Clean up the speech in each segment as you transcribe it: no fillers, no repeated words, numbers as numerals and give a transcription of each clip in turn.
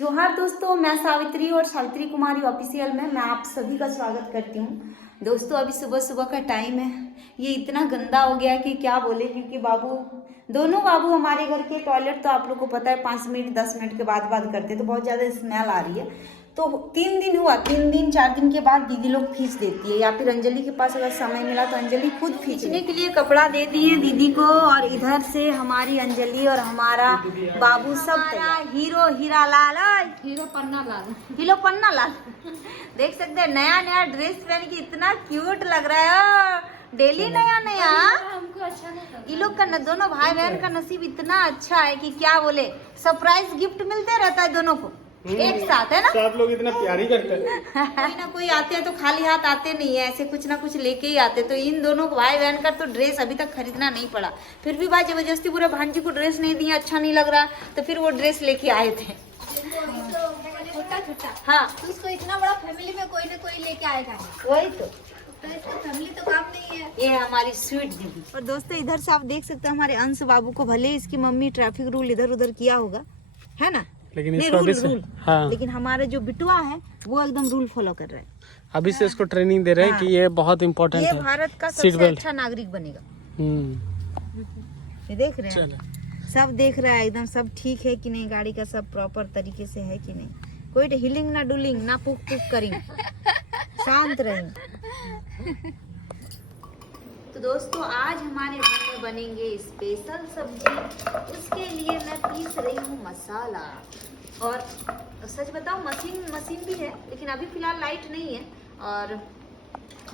जोहार दोस्तों, मैं सावित्री और सावित्री कुमारी ऑफिशियल में मैं आप सभी का स्वागत करती हूँ। दोस्तों अभी सुबह सुबह का टाइम है। ये इतना गंदा हो गया कि क्या बोले, क्योंकि दोनों बाबू हमारे घर के टॉयलेट तो आप लोग को पता है 5 मिनट 10 मिनट के बाद करते तो बहुत ज़्यादा स्मेल आ रही है। तो 3 दिन हुआ, 3 दिन 4 दिन के बाद दीदी लोग खींच देती है, या फिर अंजलि के पास अगर समय मिला तो अंजलि खुद खींचने के लिए कपड़ा दे दिए दीदी को। और इधर से हमारी अंजलि और हमारा बाबू सब हीरो हीरा लाल, हीरो पन्ना लाल देख सकते हैं नया नया ड्रेस पहन के इतना क्यूट लग रहा है। डेली नया नया हमको अच्छा नहीं लगता। ये लोग का दोनों भाई बहन का नसीब इतना अच्छा है कि क्या बोले, सरप्राइज गिफ्ट मिलते रहता है दोनों को एक साथ, है ना। सब लोग इतना प्यार ही करते हैं। कोई ना कोई आते हैं तो खाली हाथ आते नहीं है, ऐसे कुछ ना कुछ लेके ही आते। तो इन दोनों भाई बहन का तो ड्रेस अभी तक खरीदना नहीं पड़ा, फिर भी भाई जबरदस्ती पूरे भांजी को ड्रेस नहीं दिया, अच्छा नहीं लग रहा, तो फिर वो ड्रेस लेके आए थे। छोटा छोटा हाँ तो उसको इतना बड़ा फैमिली में कोई ना कोई लेके आएगा, वही तो इसका फैमिली तो काम नहीं है। ये हमारी स्वीट दीदी। और दोस्तों इधर से आप देख सकते हैं हमारे अंश बाबू को, भले इसकी मम्मी ट्रैफिक रूल इधर उधर किया होगा, है ना, लेकिन नहीं, इसको अभी से रूल। हाँ, लेकिन हमारा जो बिटुआ है वो एकदम रूल फॉलो कर रहा है। अभी से इसको ट्रेनिंग दे रहे हैं हाँ। कि ये बहुत इम्पोर्टेंट ये है। भारत का सीट सबसे बेल्ट। अच्छा नागरिक बनेगा। हम्म, ये देख रहे हैं, चलो सब देख रहा है एकदम, सब ठीक है कि नहीं, गाड़ी का सब प्रॉपर तरीके से है कि नहीं, कोई हिलिंग ना डुलिंग ना पुक पुक करेंगे, शांत रहेंगे। तो दोस्तों आज हमारे घर में बनेंगे स्पेशल सब्जी। उसके लिए मैं पीस रही हूँ मसाला। और सच बताओ मशीन भी है, लेकिन अभी फिलहाल लाइट नहीं है, और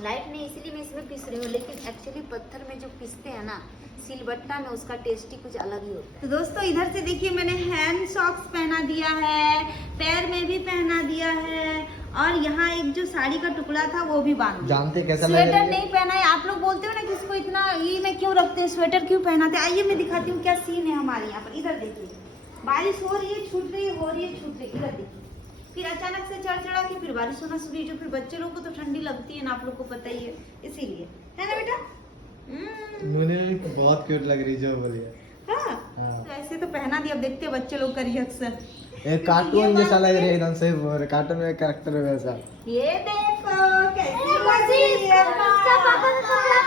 लाइट नहीं इसीलिए मैं इसमें पीस रही हूँ। लेकिन एक्चुअली पत्थर में जो पीसते हैं ना, सिलबट्टा में, उसका टेस्ट ही कुछ अलग ही होता है। तो दोस्तों इधर से देखिए मैंने हैंड सॉक्स पहना दिया है, पैर में भी पहना दिया है, और यहाँ एक जो साड़ी का टुकड़ा था वो भी बांध दिया। जानते कैसा लग रहा स्वेटर है? नहीं पहना है। आप लोग बोलते हो ना कि इसको इतना ये में क्यों रखते हैं, स्वेटर क्यों पहनाते हैं। आइए मैं दिखाती हूँ क्या सीन है हमारे यहाँ पर। इधर देखिए, बारिश हो रही है, छूट रही है, हो रही है, छूट रही है। इधर देखिए, फिर अचानक से चढ़ चढ़ा के फिर बारिश होना शुरू हुई, जो फिर बच्चे लोग को तो ठंडी लगती है ना, आप लोग को पता ही है, इसीलिए, है ना बेटा। मुझे बहुत क्यूट लग रही जो बोलिए। हाँ, हाँ। तो ऐसे तो पहना दिया। अब देखते हैं बच्चे लोग का रिएक्शन। एक कार्टून जैसा लग रही है एकदम से, कार्टून में कैरेक्टर है वैसा। ये देखो कैसी मशीन है। उसका पापा का कपड़ा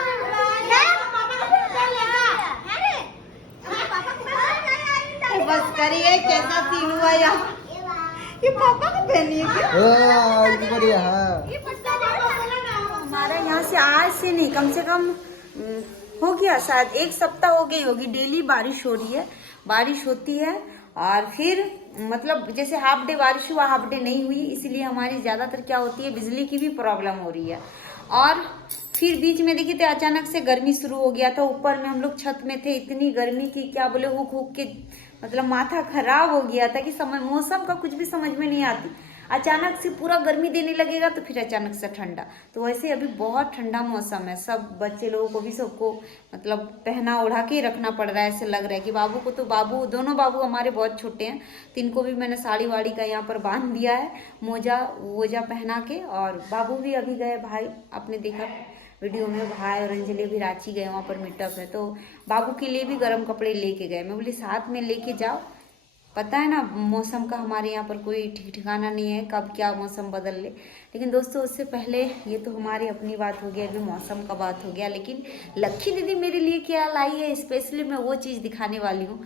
बस करिए, कैसा सीन हुआ यार। ये पापा को पहनी है क्या? बढ़िया। हाँ, हमारे यहाँ से आज से नहीं, कम से कम हो गया शायद 1 सप्ताह हो गई होगी, डेली बारिश हो रही है, बारिश होती है। और फिर मतलब जैसे हाफ डे बारिश हुआ, हाफ डे नहीं हुई, इसीलिए हमारी ज़्यादातर क्या होती है, बिजली की भी प्रॉब्लम हो रही है। और फिर बीच में देखिए तो अचानक से गर्मी शुरू हो गया था। ऊपर में हम लोग छत में थे, इतनी गर्मी थी क्या बोले, हुक हुक के मतलब माथा खराब हो गया था कि मौसम का कुछ भी समझ में नहीं आती। अचानक से पूरा गर्मी देने लगेगा तो फिर अचानक से ठंडा। तो वैसे अभी बहुत ठंडा मौसम है, सब बच्चे लोगों को भी सबको मतलब पहना ओढ़ा के रखना पड़ रहा है। ऐसे लग रहा है कि बाबू को तो दोनों बाबू हमारे बहुत छोटे हैं, तो इनको भी मैंने साड़ी वाड़ी का यहाँ पर बांध दिया है, मोजा वोजा पहना के। और बाबू भी अभी गए, भाई आपने देखा वीडियो में, भाई और अंजलि भी रांची गए, वहाँ पर मीटअप है, तो बाबू के लिए भी गर्म कपड़े लेके गए। मैं बोली साथ में लेके जाओ, पता है ना मौसम का हमारे यहाँ पर कोई ठीक ठिकाना नहीं है, कब क्या मौसम बदल ले। लेकिन दोस्तों उससे पहले ये तो हमारी अपनी बात हो गई, अभी मौसम का बात हो गया। लेकिन लक्की दीदी मेरे लिए क्या लाई है स्पेशली, मैं वो चीज़ दिखाने वाली हूँ।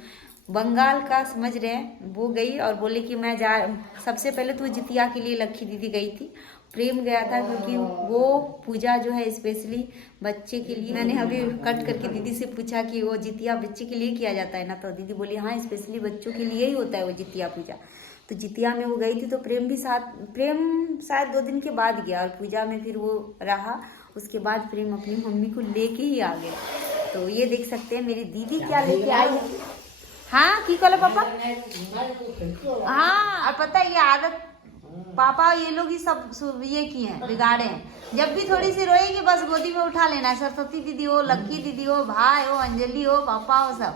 बंगाल का समझ रहे हैं, वो गई और बोले कि मैं सबसे पहले तो जितिया के लिए लक्की दीदी गई थी, प्रेम गया था, क्योंकि वो पूजा जो है स्पेशली बच्चे के लिए। मैंने अभी कट करके दीदी से पूछा कि वो जितिया बच्चे के लिए किया जाता है ना, तो दीदी बोली हाँ स्पेशली बच्चों के लिए ही होता है वो जितिया पूजा। तो जितिया में वो गई थी, तो प्रेम शायद 2 दिन के बाद गया, और पूजा में फिर वो रहा। उसके बाद प्रेम अपनी मम्मी को लेके ही आ गया। तो ये देख सकते हैं मेरी दीदी क्या लेके आई है। हाँ की कहलो पापा। हाँ, और पता है ये आदत पापा ये लोग ही सब ये किए हैं, बिगाड़े हैं। जब भी थोड़ी सी रोएगी बस गोदी में उठा लेना है, सरस्वती दीदी हो, लक्की दीदी हो, भाई हो, अंजलि हो, पापा हो, सब।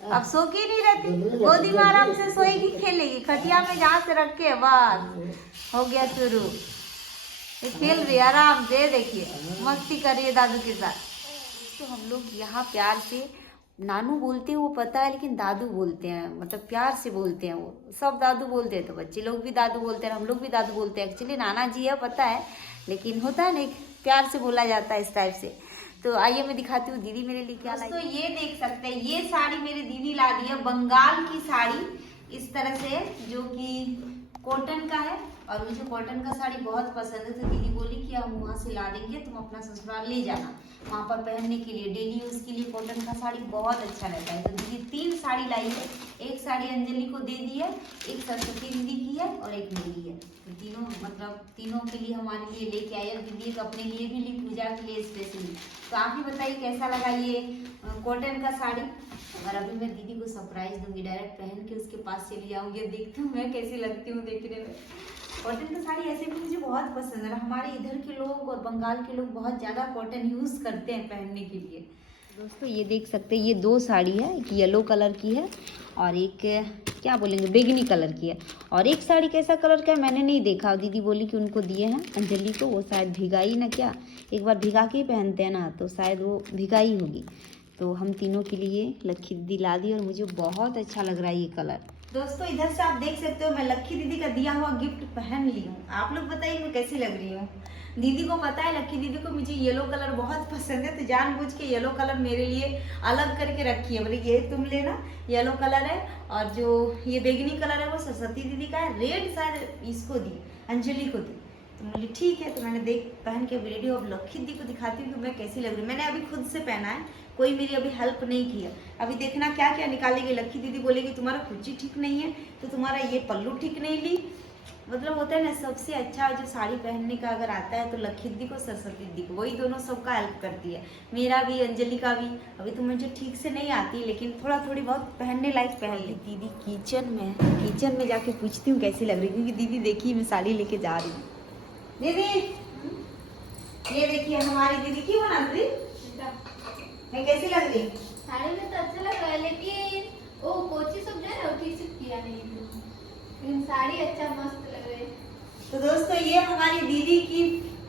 अब सो के नहीं रहती, गोदी में आराम से सोएगी, खेलेगी, खटिया में जहाँ से रख के बस हो गया शुरू। ये खेल रही आराम से, देखिए मस्ती कर रही है दादू के साथ। तो हम लोग यहाँ प्यार से नानू बोलते हैं वो पता है, लेकिन दादू बोलते हैं, मतलब प्यार से बोलते हैं। वो सब दादू बोलते हैं, तो बच्चे लोग भी दादू बोलते हैं, हम लोग भी दादू बोलते हैं। एक्चुअली नाना जी है पता है, लेकिन होता है ना प्यार से बोला जाता है इस टाइप से। तो आइए मैं दिखाती हूँ दीदी मेरे लिए क्या लाई। तो ये देख सकते हैं, ये साड़ी मेरी दीदी ला दी है, बंगाल की साड़ी इस तरह से, जो कि कॉटन का है। और मुझे कॉटन का साड़ी बहुत पसंद है, तो दीदी बोली कि हम वहाँ से ला देंगे, तुम अपना ससुराल ले जाना वहाँ पर पहनने के लिए, डेली यूज के लिए कॉटन का साड़ी बहुत अच्छा रहता है। तो दीदी 3 साड़ी लाई है, एक साड़ी अंजलि को दे दी है, एक सरस्वती दीदी की है और एक मेरी है। तो तीनों मतलब तीनों के लिए हमारे लिए लेके आई है। दीदी को अपने लिए भी ली, पूजा के लिए स्पेशली। तो आप ही बताइए कैसा लगा ये कॉटन का साड़ी। और अभी मैं दीदी को सरप्राइज दूंगी, डायरेक्ट पहन के उसके पास चली आऊंगी। देखती हूँ मैं कैसी लगती हूँ देखने में। कॉटन का साड़ी ऐसे भी मुझे बहुत पसंद है। हमारे इधर के लोग और बंगाल के लोग बहुत ज़्यादा कॉटन यूज़ करते हैं पहनने के लिए। दोस्तों ये देख सकते हैं, ये 2 साड़ी है, एक येलो कलर की है और एक क्या बोलेंगे बैंगनी कलर की है। और एक साड़ी कैसा कलर का है मैंने नहीं देखा, दीदी बोली कि उनको दिए हैं अंजलि को, वो शायद भिगाई ना क्या, एक बार भिगा के ही पहनते हैं ना, तो शायद वो भिगाई होगी। तो हम तीनों के लिए लक्की दीदी ला दी और मुझे बहुत अच्छा लग रहा है ये कलर। दोस्तों इधर से आप देख सकते हो, मैं लक्की दीदी का दिया हुआ गिफ्ट पहन ली हूँ। आप लोग बताइए मैं कैसी लग रही हूँ। दीदी को पता है, लक्की दीदी को मुझे येलो कलर बहुत पसंद है, तो जानबूझ के येलो कलर मेरे लिए अलग करके रखी है। बोले ये तुम लेना, येलो कलर है। और जो ये बैंगनी कलर है वो सरस्वती दीदी का है, रेड शायद इसको दी, अंजलि को दी। तो बोली ठीक है, तो मैंने देख पहन के वीडियो अब लक्की दीदी को दिखाती हूँ कि मैं कैसी लग रही हूँ। मैंने अभी खुद से पहना है, कोई मेरी अभी हेल्प नहीं की है। अभी देखना क्या क्या निकालेगी। लक्की दीदी बोलेगी तुम्हारा कुर्ची ठीक नहीं है, तो तुम्हारा ये पल्लू ठीक नहीं ली। मतलब होता है ना, सबसे अच्छा जो साड़ी पहनने का अगर आता है तो लक्की दीदी को, सरस्वती दीदी को, वही दोनों सबका हेल्प करती है, मेरा भी अंजलि का भी। अभी तो मुझे ठीक से नहीं आती, लेकिन थोड़ी बहुत पहनने लायक पहन ली। दीदी किचन में जाके पूछती हूँ कैसी लग रही, क्योंकि दीदी देखिए मैं साड़ी लेके जा रही हूँ। दीदी ये देखिए हमारी दीदी की बना रही, मैं कैसी लग रही? साड़ी में तो अच्छा लग रहा है, लेकिन वो कोची सब जो है ना ठीक से किया नहीं, लेकिन साड़ी अच्छा मस्त लग रही है। तो दोस्तों ये हमारी दीदी की,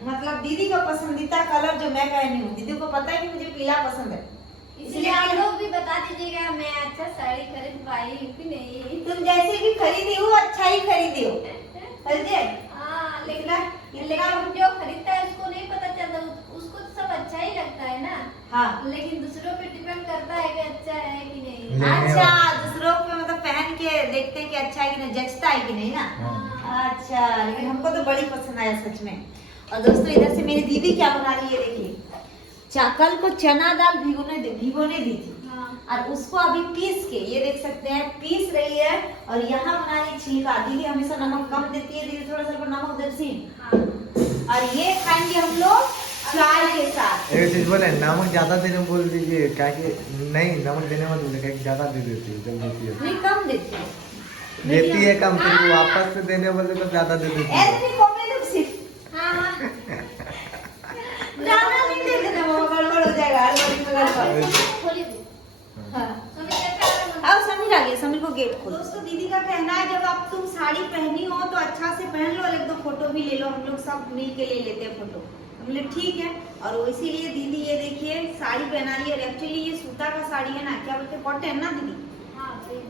मतलब दीदी का पसंदीदा कलर जो मैं पहनी हूँ। दीदी को पता है कि मुझे पीला पसंद है, इसलिए आप लोग भी बता दीजिएगा मैं अच्छा साड़ी खरीद पाई हूँ कि नहीं। तुम जैसे भी खरीदी हो अच्छा ही खरीदी हो, समझे? हाँ, लेकिन जो खरीदता है उसको नहीं पता चलता, उसको तो सब अच्छा ही लगता है ना। हाँ, लेकिन दूसरों पे डिपेंड करता है कि अच्छा है कि नहीं। अच्छा दूसरों पे मतलब पहन के देखते हैं कि अच्छा है कि नहीं, जचता है कि नहीं ना। अच्छा, लेकिन हमको तो बड़ी पसंद आया सच में। और दोस्तों इधर से मेरी दीदी क्या बना रही है देखिए, कल को चना दाल भिगोने दी थी, और उसको अभी पीस के, ये देख सकते हैं पीस रही है, और यहाँ बना रही छिलका। दीदी हमेशा नमक कम देती है, दीदी थोड़ा सा नमक देती है। और ये खाएंगे हम लोग चाय के साथ। एक चीज बोले, नमक ज्यादा देने बोल दीजिए, क्या कि नहीं नमक देने मत बोले, क्या ज्यादा दे देती है जब देती है। नहीं कम देती है, देती है कम, फिर वापस से देने बोले तो ज्यादा दे देती है। ऐसे नहीं कॉमेडी सिर्फ ज्यादा नहीं दे देना, वो गड़बड़ हो जाएगा, खोली दो। हाँ। समझ गए? अब समीर आ गया, समीर को गेट खोल। दोस्तों दीदी का कहना है जब आप तुम साड़ी पहनी हो तो अच्छा से पहन लो, और 1-2 फोटो भी ले लो, हम लोग सब मिल के ले लेते हैं फोटो। हम लोग ठीक है। और इसीलिए दीदी ये देखिए साड़ी पहना रही है। एक्चुअली ये सूता का साड़ी है ना, क्या बोलते हैं, कॉटन ना दीदी,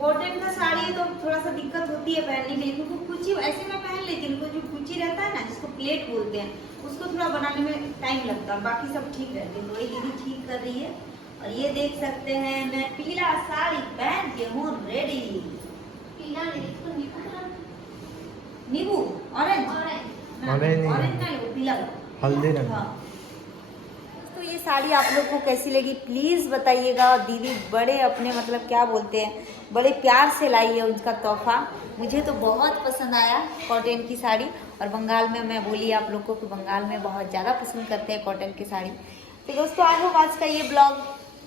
कॉटन का साड़ी है, तो थोड़ा सा दिक्कत होती है पहनने के लिए, क्योंकि कुची ऐसे मैं पहन लेती हूँ, जो कुची रहता है ना, जिसको प्लेट बोलते हैं, उसको थोड़ा बनाने में टाइम लगता है, बाकी सब ठीक रहते हैं। तो वही दीदी ठीक कर रही है। और ये देख सकते हैं मैं पीला साड़ी पहन के हूँ रेडी। पीला नहीं, इसको नींबू ऑरेंज ऑरेंज का लो, पीला लो, हल्दी रंग। तो ये साड़ी आप लोग को कैसी लगी प्लीज़ बताइएगा। और दीदी बड़े अपने मतलब क्या बोलते हैं, बड़े प्यार से लाई है उनका तोहफा, मुझे तो बहुत पसंद आया कॉटन की साड़ी। और बंगाल में मैं बोली आप लोग को कि बंगाल में बहुत ज़्यादा पसंद करते हैं कॉटन की साड़ी। तो दोस्तों आई होप आज का ये ब्लॉग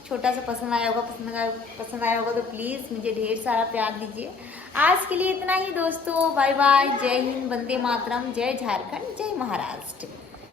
छोटा सा पसंद आया होगा तो प्लीज़ मुझे ढेर सारा प्यार दीजिए। आज के लिए इतना ही दोस्तों, बाय बाय, जय हिंद, वंदे मातरम, जय झारखंड, जय महाराष्ट्र।